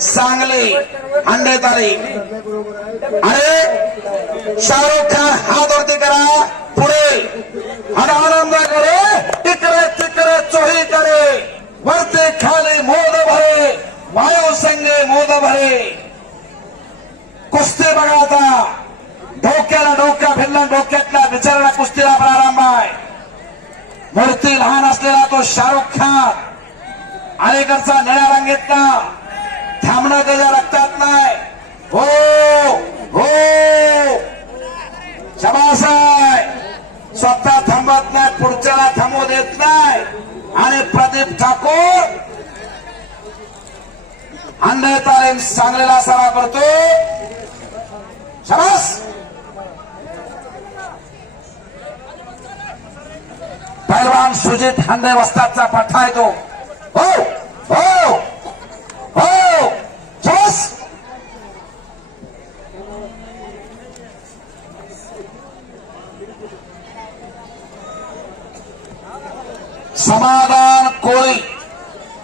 सांगली अंडे तारीख अरे शाहरुख खान हात वरती करा पुढे. आणि आनंद करे इकडे तिकडे चोही करे. वरती खाली मोद भरे वायू संगे मोद भरे. कुस्ती बघा आता. डोक्याला डोक्या फिरला डोक्यातल्या विचारला कुस्तीला प्रारंभ आहे. मूर्ती लहान असलेला तो शाहरुख खान. अलीकडचा निळ्या घेतला. सामना त्याच्या रक्तात नाही. हो हो. शबास स्वतः थांबत नाही पुढच्याला थांबू देत नाही. आणि प्रदीप ठाकूर अंधे तालीम सांगलेला सराव करतो. शबास! पैलवान सुजित हंडे वस्तादचा पठ्ठा येतो हो हो हो शबास समाधान कोळी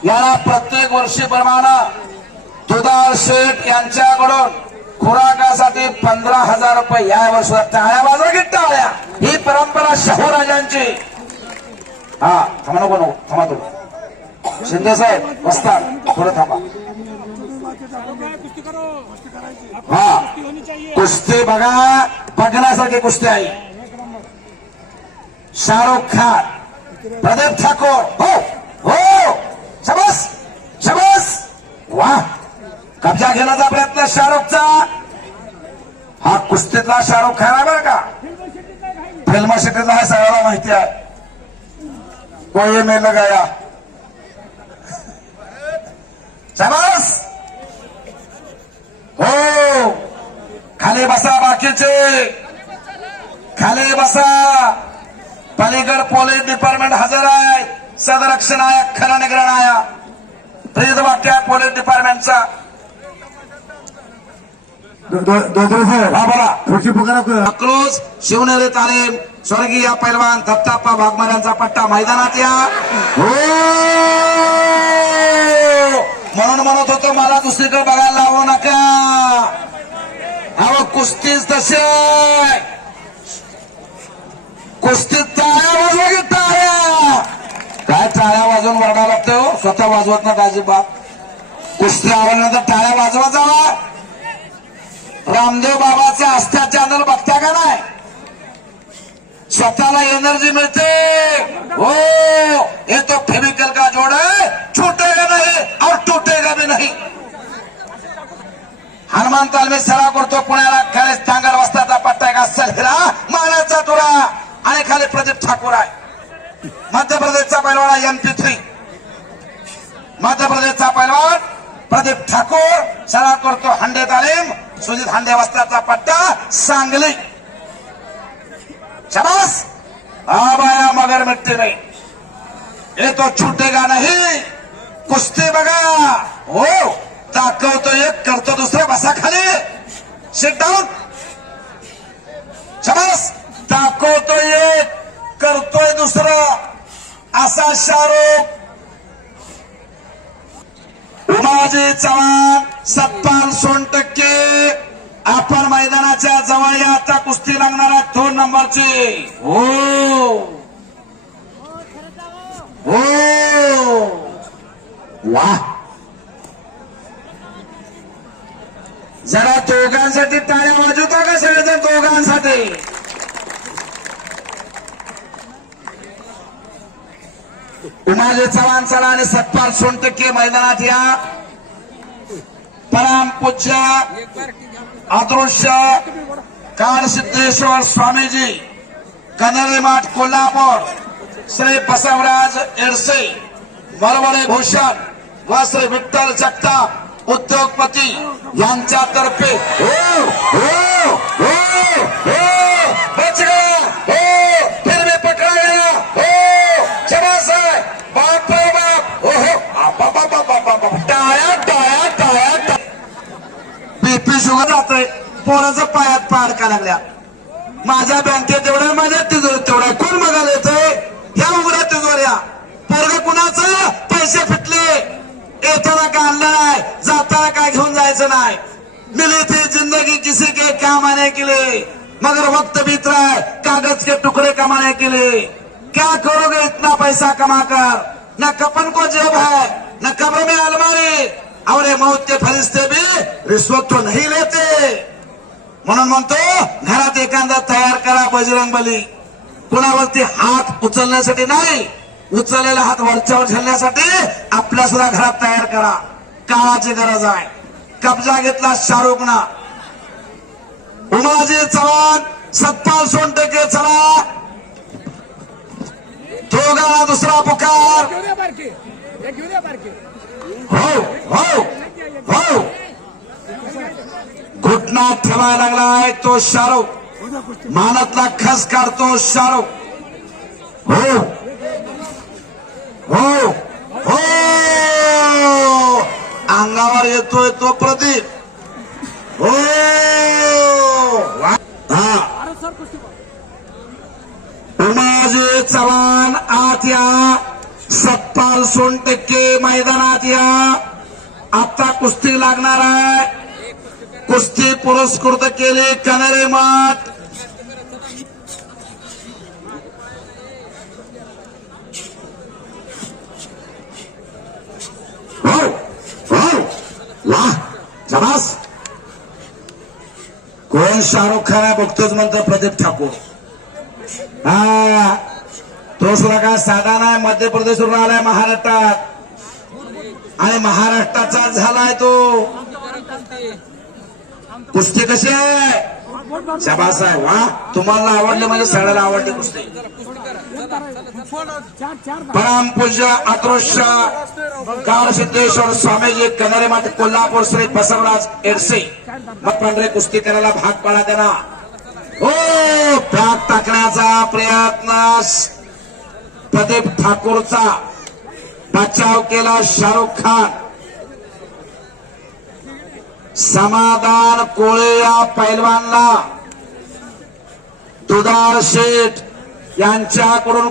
याला प्रत्येक वर्षीप्रमाणे दुधाळ शेठ यांच्याकडून खुराकासाठी पंधरा हजार रुपये या वर्षात टाळ्या बाजूला की टाळ्या. ही परंपरा शाहू राजांची हा थांबा नको नको थांबा तो शिंदे साहेब बसतात. थोडं थांबा. हा कुस्ती बघा बघण्यासारखी कुस्ती आहे. शाहरुख खान प्रदीप ठाकूर हो हो. शबस! शबस! वा! कब्जा घेण्याचा प्रयत्न शाहरुखचा. हा कुस्तीतला शाहरुख खान आहे बरं का? फिल्म सिटीतला हा सगळ्याला माहिती आहे. कोये मेल गया. शबस! हो! खाली बसा बाकीचे. खाली बसा. पलीकड पोलीस डिपार्टमेंट हजर आहे. साहेब हा बोला. खुर्ची पकडा अक्रोज शिवनेरी तालीम स्वर्गीय पैलवान दत्ताप्पा वाघमाऱ्यांचा पट्टा मैदानात या. हो! म्हणून म्हणत होतो मला दुसरीकडे बघायला लावू नका. अहो कुस्तीच तसे. कुस्तीत टाळ्या वाजवा की टाळ्या काय टाळ्या वाजवून वरडा लागतो हो. स्वतः वाजवत ना अजिबात. कुस्ती आवडल्यानंतर टाळ्या वाजवा जावा रामदेव बाबाचे आस्था चॅनल बघता का नाही? स्वतःला एनर्जी मिळते. हो ये तो फेविकल का जोड़. है नाही और टूटेगा भी नाही. हनुमान तालमी सराव करतो पुण्याला. खाली चांगल वस्ताचा पट्टा का? हिरा मानाचा तुरा. आणि खाली प्रदीप ठाकूर आहे. मध्य प्रदेशचा पैलवान एम पी थ्री मध्य प्रदेशचा पैलवान प्रदीप ठाकूर. सराव करतो हंडे तालीम. सुजित हांडे वस्त्राचा पट्टा सांगली. शबास! आबाया मगर मिटते नाही. ये तो छूटेगा कुस्ती बघा. हो दाखवतो एक करतो दुसरा बसा खाली. सिट डाऊन शबास दाखवतो एक करतोय दुसरा असा शाहरुख उमाजी चव्हाण सत्पाल सोनटक्के आपण मैदानाच्या जवळ या आता कुस्ती लागणार आहेत दोन नंबरची. हो. हो. वा. जरा दोघांसाठी टाळ्या वाजवता का सगळेजण दोघांसाठी? उमाजी चव्हाण चला आणि सत्पाल सोनटक्के मैदानात या. परम पूज्य अदृश्य काळ सिद्धेश्वर स्वामीजी कनेरी माठ कोल्हापूर श्री बसवराज एडसे मरवणे भूषण व श्री विठ्ठल जगताप उद्योगपती यांच्यातर्फे. हो हो हो हो. हो. येताना काय आणलं नाही जाताना काय मिली थी जिंदगी किसी के काम आने के लिए मगर वक्त बीत रहा है कागज के टुकड़े कमाने के लिए. क्या करोगे इतना पैसा कमाकर? न कपन को जेब है न कब्र में अलमारी. और ये मौत के फरिश्ते भी रिश्वत तो नहीं लेते. म्हणून म्हणतो घरात एखादा तयार करा बजरंग बली कुणावरती हात उचलण्यासाठी नाही. उचललेला हात वरच्यावर झेलण्यासाठी आपल्या सुद्धा घरात तयार करा. काळाची गरज आहे. कब्जा घेतला शाहरुखनं उमाजी चव्हाण सत्पाल सोनटके चला. ठोगा दुसरा पुकार. हो हो हो. घुटना ठेवायला लागलाय तो शाहरुख. मानातला खस काढतो शाहरुख. हो. हो हो. अंगावर येतोय तो प्रदीप. हो. उमाजी चव्हाण आत या. सत्पाल सोनटक्के मैदानात या. आता कुस्ती लागणार आहे. कुस्ती पुरस्कृत केली कनेरे मठ हो हो वा जबास कोण शाहरुख खान बघतोच म्हणतो प्रदीप ठाकूर. हा. तो सुद्धा काय साधा नाही मध्य प्रदेशवरून आलाय महाराष्ट्रात. आणि महाराष्ट्राचा झालाय तो. कुस्ती कशी आहे? शाबास वा. तुम्हाला आवडले म्हणजे सगळ्याला आवडली कुस्ती. परमपूज्य अदृश्य काळ सिद्धेश्वर स्वामीजी कनरे माते कोल्हापूर श्री बसवराज एडसे. मग पांढरे कुस्ती करायला भाग पाडा त्यांना. हो भाग टाकण्याचा प्रयत्न प्रदीप ठाकूरचा. बचाव केला शाहरुख खान. समाधान कोळे या पैलवानला. दुधार शेठ. यांच्याकडून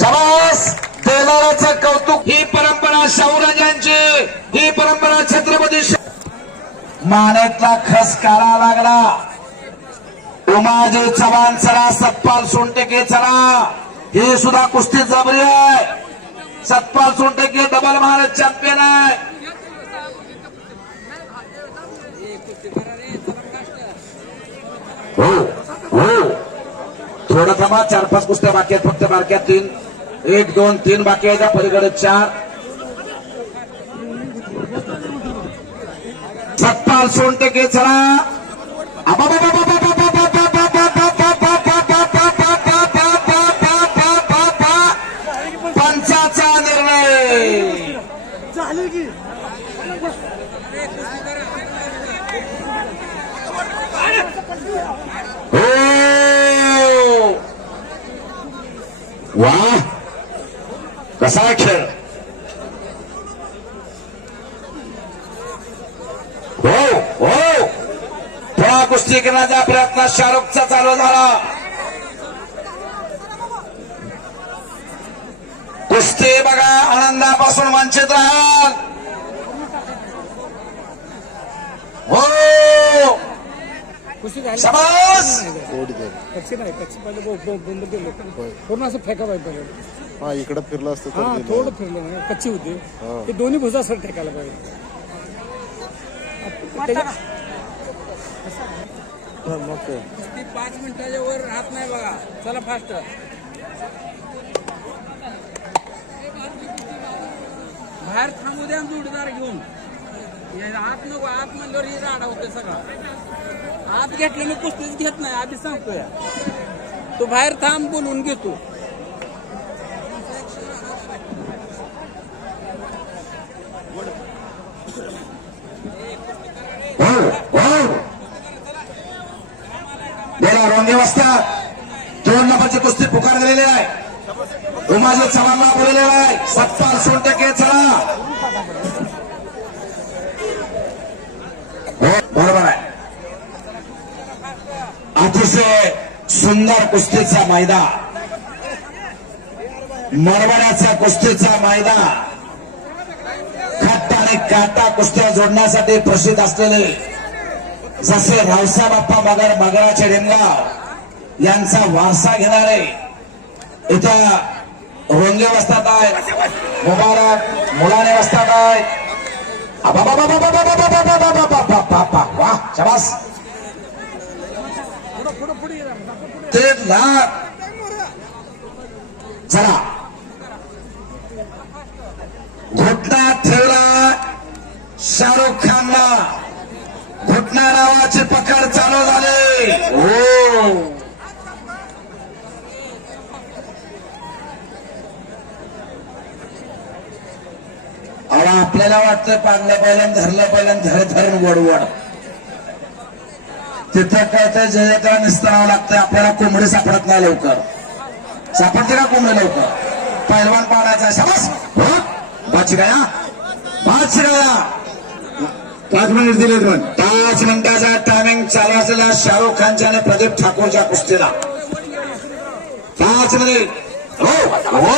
शाबास देणाऱ्याचं कौतुक. ही परंपरा शाहूराजांची ही परंपरा छत्रपती मानेतला खस काढा लागला. उमाजी चव्हाण चला सतपाल सोनटेके चला. ही सुद्धा कुस्ती जबरी आहे. सतपाल सोनटेके डबल महाराज चॅम्पियन आहे. थोडं थांबा चार पाच कुस्त्या बाकी आहेत फक्त बारक्या तीन एक दोन तीन बाकी आहेत त्या पलीकडे चार सत्पाल सोनटके चला पंचाचा निर्णय झाली की हो वा. कसा आहे खेळ हो हो. थोडा कुस्ती करण्याचा प्रयत्न शाहरुखचा चालू झाला. कुस्ती बघा आनंदापासून वंचित राहा. हो. कुस्ती झाली शाबास कच्ची नाही कच्ची पहिले ब- ब- पूर्ण असं फेका पाहिजे पहिले। हा इकडे फिरलं असतं तर हा गेलं. थोडं फिरलं नाही कच्ची होती ते दोन्ही भुजा सर ठेकायला पाहिजे त्याच्या- हा, मग काय. ती पाच मिनिटाच्या वर राहत नाही बघा चला फास्ट बाहेर थांबू द्या जोडीदार घेऊन हे आत नको आत म्हणल्यावर हे राडा होते सगळा आत घेतलं मी कुस्तीच घेत नाही आधी सांगतोय. तो बाहेर थांब बोलून घेतो बोला रोंगे वाजता दोन नंबरची कुस्ती पुकार दिलेली आहे. उमाजी चव्हाणला बोललेला आहे. सत्पाल सोनटके चला हो, बरोबर आहे. अतिशय सुंदर कुस्तीचा मैदा मरवण्याचा कुस्तीचा मैदा खट्ट आणि काटा कुस्त्या जोडण्यासाठी प्रसिद्ध असलेले जसे रावसा बाप्पा मगर मगराचे डेंगाव यांचा वारसा घेणारे इथं रोंगे बसतात आहे मुबारक मुलाने बसतात आहे अबाबाबाबाबाबाबाबाबाबाबाबाबाबाबाबा. वा शाबास ते लाख चला. घुटना ठेवला शाहरुख खानला. घुटना नावाची पकड चालू झाली. हो. आपल्याला वाटतं पाडलं पहिल्यांदा धरलं पहिल्यांदा धर धरण वडवड. तिथं काय तर जयका निस्तरावं लागतं आपल्याला कोंबडी सापडत नाही लवकर. सापडते का कोंबडी लवकर. पहिलवान पाडायचा. शाबास! बाची गया बाची गया पाच मिनिट दिलेत पण पाच मिनिटाचा टायमिंग चालू असलेला शाहरुख खानच्या आणि प्रदीप ठाकूरच्या कुस्तीला. पाच मिनिट हो. हो.